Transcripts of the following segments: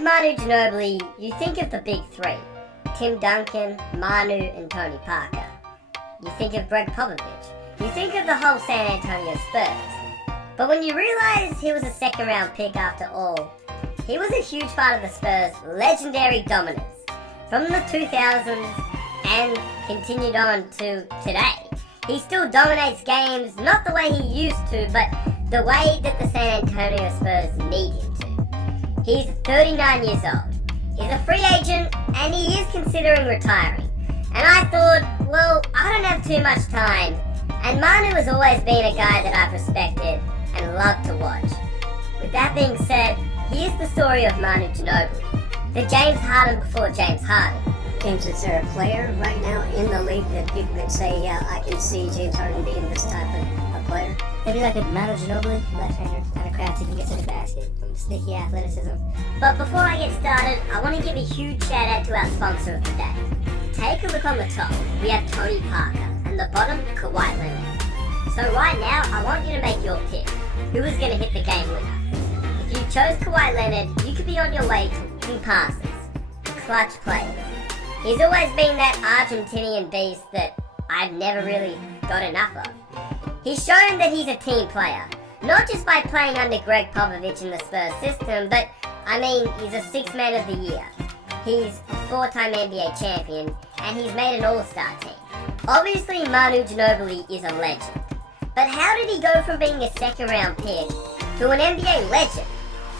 of Manu Ginobili, you think of the big three. Tim Duncan, Manu, and Tony Parker. You think of Greg Popovich. You think of the whole San Antonio Spurs. But when you realize he was a second-round pick after all, he was a huge part of the Spurs' legendary dominance from the 2000s and continued on to today. He still dominates games, not the way he used to, but the way that the San Antonio Spurs need him to. He's 39 years old. He's a free agent, and he is considering retiring. And I thought, well, I don't have too much time. And Manu has always been a guy that I've respected and loved to watch. With that being said, here's the story of Manu Ginobili, the James Harden before James Harden. James, is there a player right now in the league that people could say, yeah, I can see James Harden being this type of a player? Maybe like a Manu Ginobili, left-hander, kind of crafty, can get to the basket, sneaky athleticism. But before I get started, I want to give a huge shout out to our sponsor of the day. Take a look on the top, we have Tony Parker, and the bottom, Kawhi Leonard. So right now, I want you to make your pick. Who is going to hit the game winner? If you chose Kawhi Leonard, you could be on your way to winning passes, clutch plays. He's always been that Argentinian beast that I've never really got enough of. He's shown that he's a team player, not just by playing under Greg Popovich in the Spurs system, but I mean, he's a sixth man of the year. He's a four-time NBA champion, and he's made an all-star team. Obviously, Manu Ginobili is a legend. But how did he go from being a second-round pick to an NBA legend?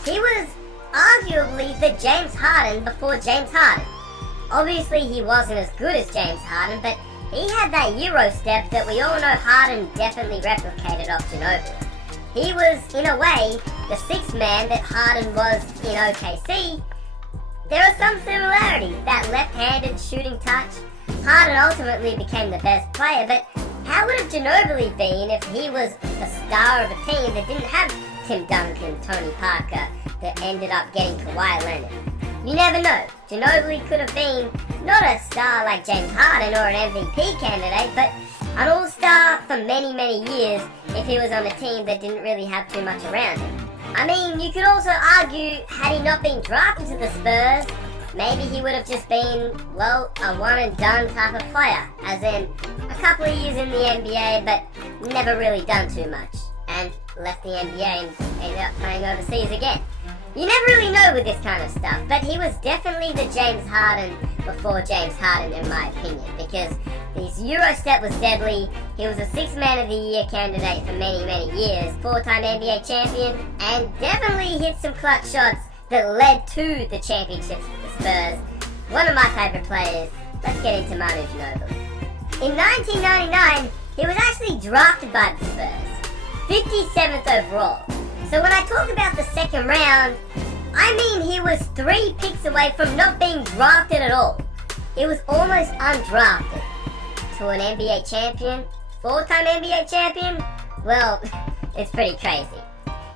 He was arguably the James Harden before James Harden. Obviously, he wasn't as good as James Harden, but he had that Euro step that we all know Harden definitely replicated off Ginobili. He was, in a way, the sixth man that Harden was in OKC. There are some similarities. That left-handed shooting touch. Harden ultimately became the best player, but how would have Ginobili been if he was the star of a team that didn't have Tim Duncan, Tony Parker, that ended up getting Kawhi Leonard? You never know. Ginobili could have been not a star like James Harden or an MVP candidate, but an all-star for many, many years if he was on a team that didn't really have too much around him. I mean, you could also argue, had he not been drafted to the Spurs, maybe he would have just been, well, a one-and-done type of player, as in a couple of years in the NBA, but never really done too much, and left the NBA and ended up playing overseas again. You never really know with this kind of stuff, but he was definitely the James Harden before James Harden, in my opinion, because his Euro step was deadly. He was a sixth man of the year candidate for many, many years, four-time NBA champion, and definitely hit some clutch shots that led to the championships for the Spurs. One of my favorite players. Let's get into Manu Ginobili. In 1999, he was actually drafted by the Spurs, 57th overall. So when I talk about the second round, I mean he was 3 picks away from not being drafted at all. He was almost undrafted. To an NBA champion, 4-time NBA champion, well, it's pretty crazy.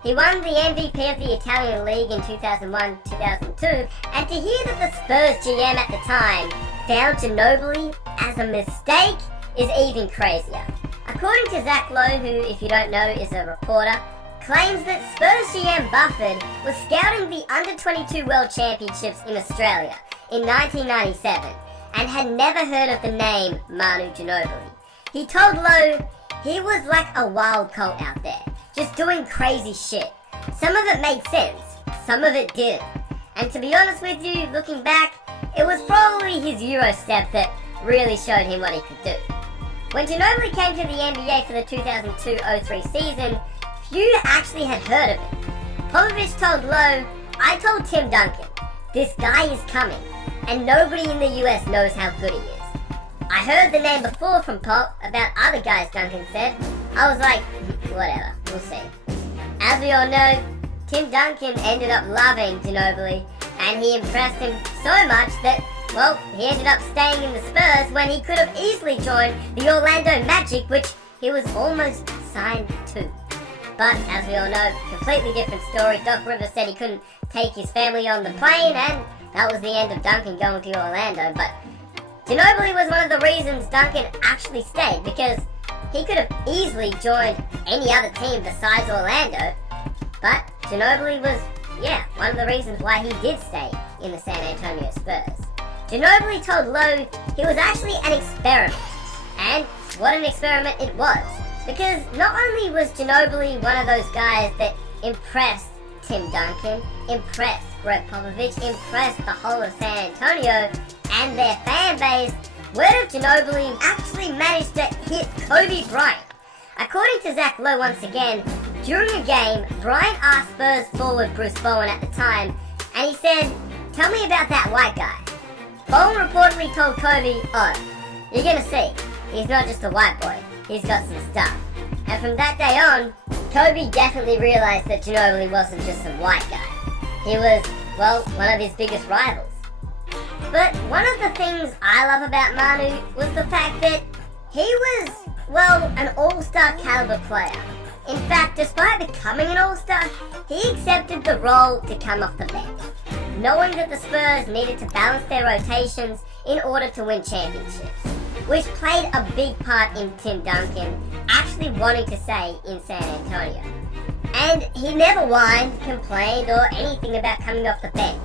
He won the MVP of the Italian League in 2001-2002, and to hear that the Spurs GM at the time found Ginobili as a mistake is even crazier. According to Zach Lowe, who, if you don't know, is a reporter, claims that Spurs GM Buffett was scouting the Under-22 World Championships in Australia in 1997 and had never heard of the name Manu Ginobili. He told Lowe he was like a wild colt out there, just doing crazy shit. Some of it made sense, some of it didn't. And to be honest with you, looking back, it was probably his Euro step that really showed him what he could do. When Ginobili came to the NBA for the 2002-03 season, few actually had heard of it. Popovich told Lowe, I told Tim Duncan, this guy is coming, and nobody in the US knows how good he is. I heard the name before from Pop about other guys, Duncan said. I was like, whatever, we'll see. As we all know, Tim Duncan ended up loving Ginobili, and he impressed him so much that, well, he ended up staying in the Spurs when he could have easily joined the Orlando Magic, which he was almost signed to. But, as we all know, completely different story. Doc Rivers said he couldn't take his family on the plane, and that was the end of Duncan going to Orlando. But Ginobili was one of the reasons Duncan actually stayed, because he could have easily joined any other team besides Orlando. But Ginobili was Yeah, one of the reasons why he did stay in the San Antonio Spurs. Ginobili told Lowe he was actually an experiment. And what an experiment it was. Because not only was Ginobili one of those guys that impressed Tim Duncan, impressed Greg Popovich, impressed the whole of San Antonio and their fan base, word of Ginobili actually managed to hit Kobe Bryant. According to Zach Lowe once again, during a game, Bryant asked Spurs forward Bruce Bowen at the time, and he said, "Tell me about that white guy." Bowen reportedly told Kobe, "Oh, you're gonna see, he's not just a white boy, he's got some stuff." And from that day on, Kobe definitely realized that Ginobili wasn't just some white guy. He was, well, one of his biggest rivals. But one of the things I love about Manu was the fact that he was, well, an all-star caliber player. In fact, despite becoming an all-star, he accepted the role to come off the bench, knowing that the Spurs needed to balance their rotations in order to win championships, which played a big part in Tim Duncan actually wanting to stay in San Antonio. And he never whined, complained, or anything about coming off the bench.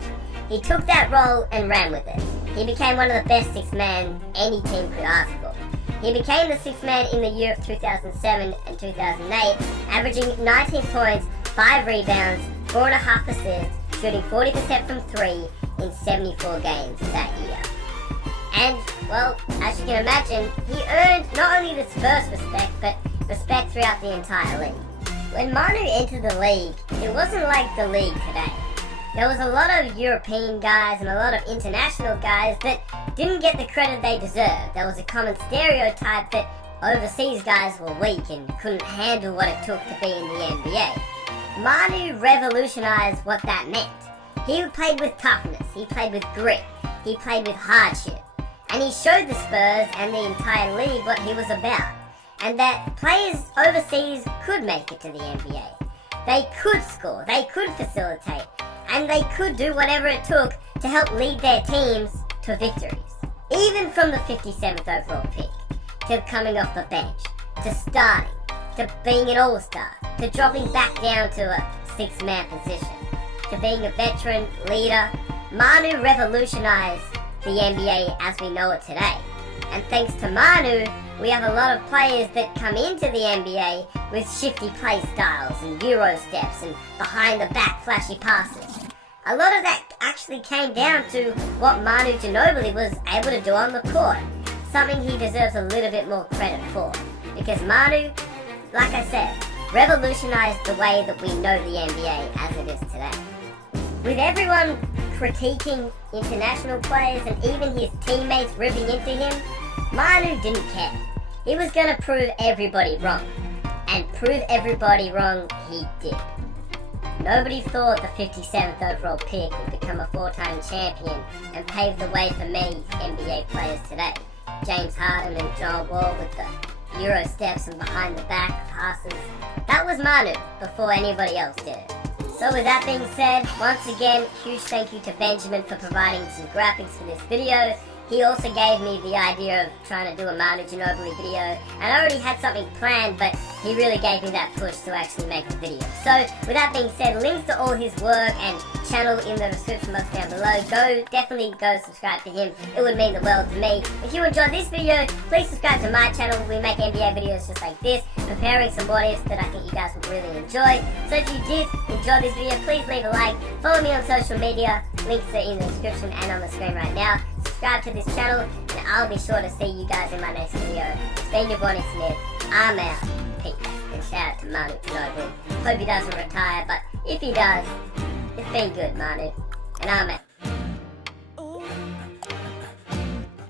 He took that role and ran with it. He became one of the best six men any team could ask for. He became the sixth man in the year of 2007 and 2008, averaging 19 points, 5 rebounds, 4.5 assists, shooting 40% from 3 in 74 games that year. And, well, as you can imagine, he earned not only the Spurs respect, but respect throughout the entire league. When Manu entered the league, it wasn't like the league today. There was a lot of European guys and a lot of international guys that didn't get the credit they deserved. There was a common stereotype that overseas guys were weak and couldn't handle what it took to be in the NBA. Manu revolutionized what that meant. He played with toughness, he played with grit, he played with hardship. And he showed the Spurs and the entire league what he was about. And that players overseas could make it to the NBA. They could score, they could facilitate, and they could do whatever it took to help lead their teams to victories. Even from the 57th overall pick, to coming off the bench, to starting, to being an all-star, to dropping back down to a six-man position, to being a veteran leader, Manu revolutionized the NBA as we know it today. And thanks to Manu, we have a lot of players that come into the NBA with shifty play styles and Euro steps and behind-the-back flashy passes. A lot of that actually came down to what Manu Ginobili was able to do on the court, something he deserves a little bit more credit for. Because Manu, like I said, revolutionized the way that we know the NBA as it is today. With everyone critiquing international players and even his teammates ripping into him, Manu didn't care. He was going to prove everybody wrong. And prove everybody wrong he did. Nobody thought the 57th overall pick would become a 4-time champion and pave the way for many NBA players today. James Harden and John Wall with the Euro steps and behind the back passes. That was Manu before anybody else did it. So with that being said, once again, huge thank you to Benjamin for providing some graphics for this video. He also gave me the idea of trying to do a Manu Ginobili video, and I already had something planned, but he really gave me that push to actually make the video. So with that being said, links to all his work and channel in the description box down below. Definitely go subscribe to him. It would mean the world to me. If you enjoyed this video, please subscribe to my channel. We make NBA videos just like this, preparing some what ifs that I think you guys would really enjoy. So if you did enjoy this video, please leave a like. Follow me on social media. Links are in the description and on the screen right now. Subscribe to this channel, and I'll be sure to see you guys in my next video. It's been your Bonnie Smith. I'm out. Peace. And shout out to Manu Ginobili. Hope he doesn't retire, but if he does, it's been good, Manu. And I'm out.